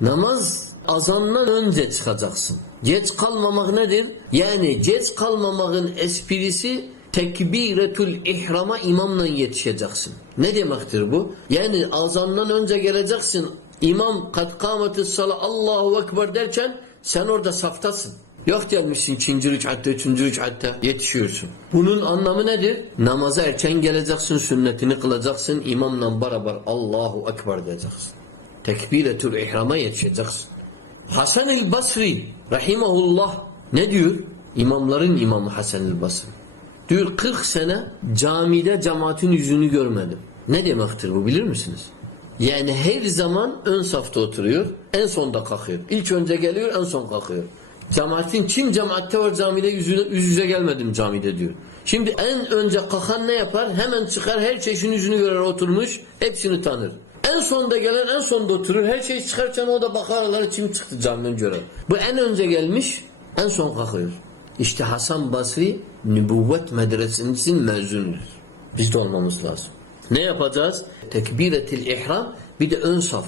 Namaz azandan önce çıkacaksın. Geç kalmamak nedir? Yani geç kalmamakın esprisi tekbiretül ihrama imamla yetişeceksin. Ne demektir bu? Yani azandan önce geleceksin. İmam kat kâmetis sala Allahu Ekber derken sen orada saftasın. Yok gelmişsin ikinci rükatta, üçüncü rükatta yetişiyorsun. Bunun anlamı nedir? Namaza erken geleceksin, sünnetini kılacaksın, imamla beraber Allahu Ekber diyeceksin. Tekbiretül ihrama yetişeceksin. Hasan el Basri rahimahullah ne diyor? İmamların imamı Hasan el Basri. Diyor 40 sene camide cemaatin yüzünü görmedim. Ne demektir bu bilir misiniz? Yani her zaman ön safta oturuyor, en sonda kalkıyor. İlk önce geliyor, en son kalkıyor. Cemaatin kim cemaatte var camide yüzüne, yüz yüze gelmedim camide diyor. Şimdi en önce kalkan ne yapar? Hemen çıkar her çeşin yüzünü görer oturmuş, hepsini tanır. En sonda gelen en sonda oturur. Her şey çıkarken o da bakar aralara kim çıktı camiden görer. Bu en önce gelmiş, en son kalkıyor. İşte Hasan Basri nübüvvet medresesinin mezunudur. Biz de olmamız lazım. Ne yapacağız? Tekbiretil ihram bir de ön saf.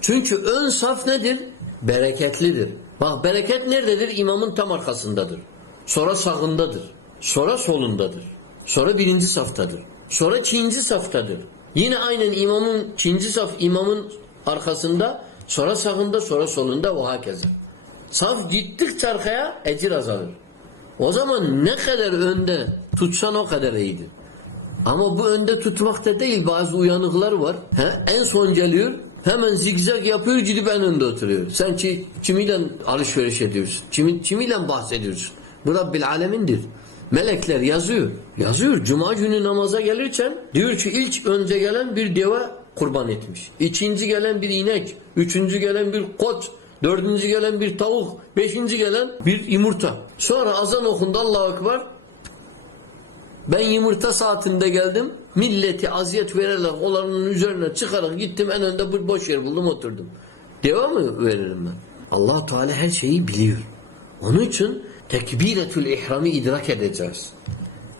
Çünkü ön saf nedir? Bereketlidir. Bak bereket nerededir? İmamın tam arkasındadır. Sonra sağındadır. Sonra solundadır. Sonra birinci saftadır. Sonra ikinci saftadır. Yine aynen imamın ikinci saf imamın arkasında, sonra sağında, sonra solunda ve hakeza. Saf gittikçe arkaya ecir azalır. O zaman ne kadar önde tutsan o kadar iyidir. Ama bu önde tutmakta değil bazı uyanıklar var. He, en son geliyor hemen zigzag yapıyor gidip en önde oturuyor. Sen ki, kimiyle alışveriş ediyorsun? Kimi, kimiyle bahsediyorsun? Bu Rabbil alemindir. Melekler yazıyor. Yazıyor. Cuma günü namaza gelirken diyor ki ilk önce gelen bir deve kurban etmiş. İkinci gelen bir inek. Üçüncü gelen bir koç. Dördüncü gelen bir tavuk. Beşinci gelen bir yumurta. Sonra azan okundu Allahu Ekber. Ben yumurta saatinde geldim. Milleti aziyet vererek olanın üzerine çıkarak gittim en önde bir boş yer buldum oturdum. Deva mı veririm ben? allah Teala her şeyi biliyor. Onun için tekbiretül ihramı idrak edeceğiz.